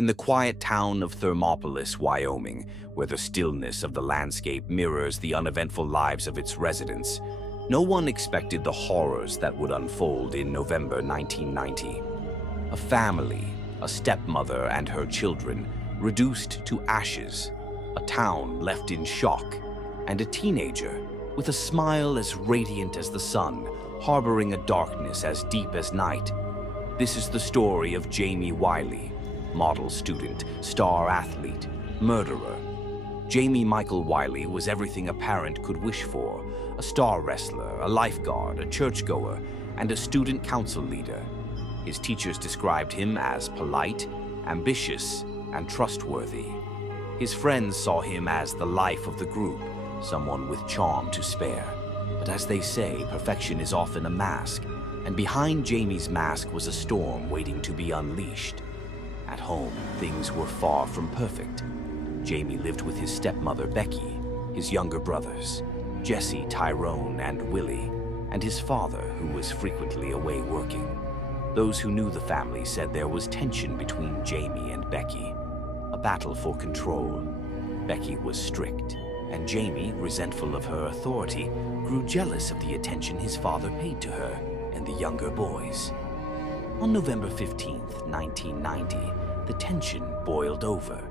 In the quiet town of Thermopolis, Wyoming, where the stillness of the landscape mirrors the uneventful lives of its residents, no one expected the horrors that would unfold in November 1990. A family, a stepmother and her children, reduced to ashes, a town left in shock, and a teenager, with a smile as radiant as the sun, harboring a darkness as deep as night. This is the story of Jamie Wiley, model student, star athlete, murderer. Jamie Michael Wiley was everything a parent could wish for: a star wrestler, a lifeguard, a churchgoer, and a student council leader. His teachers described him as polite, ambitious, and trustworthy. His friends saw him as the life of the group, someone with charm to spare. But as they say, perfection is often a mask, and behind Jamie's mask was a storm waiting to be unleashed. At home, things were far from perfect. Jamie lived with his stepmother, Becky, his younger brothers, Jesse, Tyrone, and Willie, and his father, who was frequently away working. Those who knew the family said there was tension between Jamie and Becky, a battle for control. Becky was strict, and Jamie, resentful of her authority, grew jealous of the attention his father paid to her and the younger boys. On November 15th, 1990, the tension boiled over.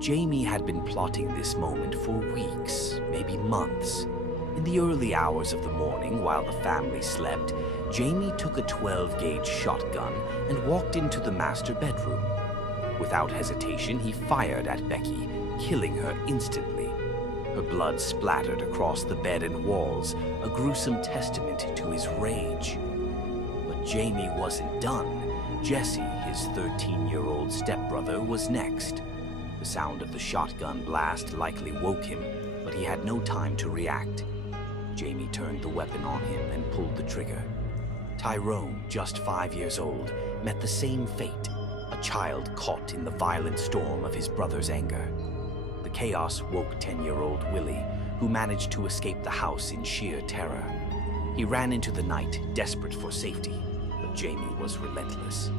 Jamie had been plotting this moment for weeks, maybe months. In the early hours of the morning, while the family slept, Jamie took a 12-gauge shotgun and walked into the master bedroom. Without hesitation, he fired at Becky, killing her instantly. Her blood splattered across the bed and walls, a gruesome testament to his rage. But Jamie wasn't done. Jesse, his 13-year-old stepbrother, was next. The sound of the shotgun blast likely woke him, but he had no time to react. Jamie turned the weapon on him and pulled the trigger. Tyrone, just 5 years old, met the same fate, a child caught in the violent storm of his brother's anger. The chaos woke 10-year-old Willie, who managed to escape the house in sheer terror. He ran into the night, desperate for safety, but Jamie was relentless.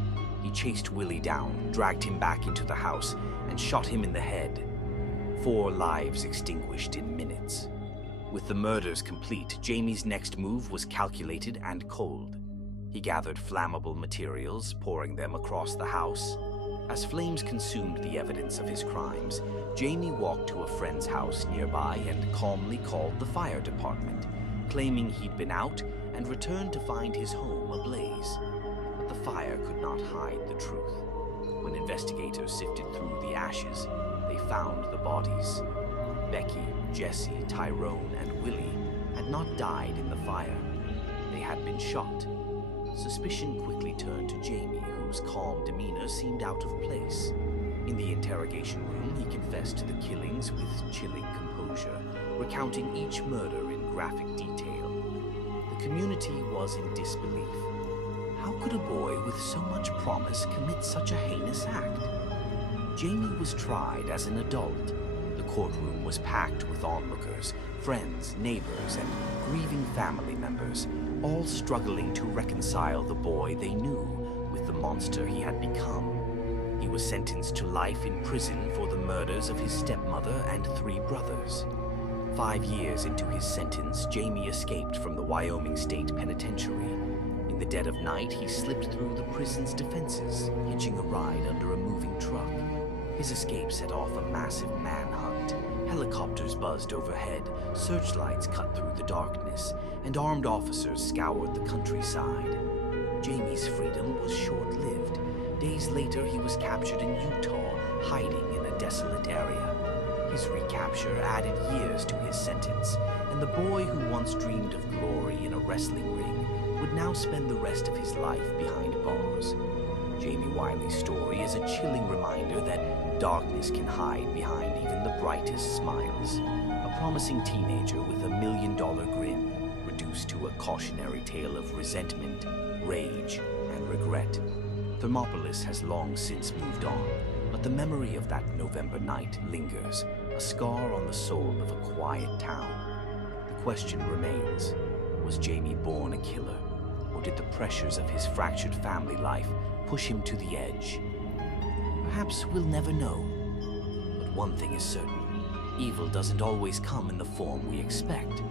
He chased Willie down, dragged him back into the house, and shot him in the head. 4 lives extinguished in minutes. With the murders complete, Jamie's next move was calculated and cold. He gathered flammable materials, pouring them across the house. As flames consumed the evidence of his crimes, Jamie walked to a friend's house nearby and calmly called the fire department, claiming he'd been out and returned to find his home ablaze. But the fire could not hide the truth. When investigators sifted through the ashes, they found the bodies. Becky, Jesse, Tyrone, and Willie had not died in the fire. They had been shot. Suspicion quickly turned to Jamie, whose calm demeanor seemed out of place. In the interrogation room, he confessed to the killings with chilling composure, recounting each murder in graphic detail. The community was in disbelief. How could a boy with so much promise commit such a heinous act? Jamie was tried as an adult. The courtroom was packed with onlookers, friends, neighbors, and grieving family members, all struggling to reconcile the boy they knew with the monster he had become. He was sentenced to life in prison for the murders of his stepmother and 3 brothers. 5 years into his sentence, Jamie escaped from the Wyoming State Penitentiary. In the dead of night, he slipped through the prison's defenses, hitching a ride under a moving truck. His escape set off a massive manhunt. Helicopters buzzed overhead, searchlights cut through the darkness, and armed officers scoured the countryside. Jamie's freedom was short-lived. Days later, he was captured in Utah, hiding in a desolate area. His recapture added years to his sentence, and the boy who once dreamed of glory in a wrestling ring would now spend the rest of his life behind bars. Jamie Wiley's story is a chilling reminder that darkness can hide behind even the brightest smiles. A promising teenager with $1 million grin, reduced to a cautionary tale of resentment, rage, and regret. Thermopolis has long since moved on, but the memory of that November night lingers, a scar on the soul of a quiet town. The question remains, was Jamie born a killer, or did the pressures of his fractured family life push him to the edge? Perhaps we'll never know. But one thing is certain. Evil doesn't always come in the form we expect.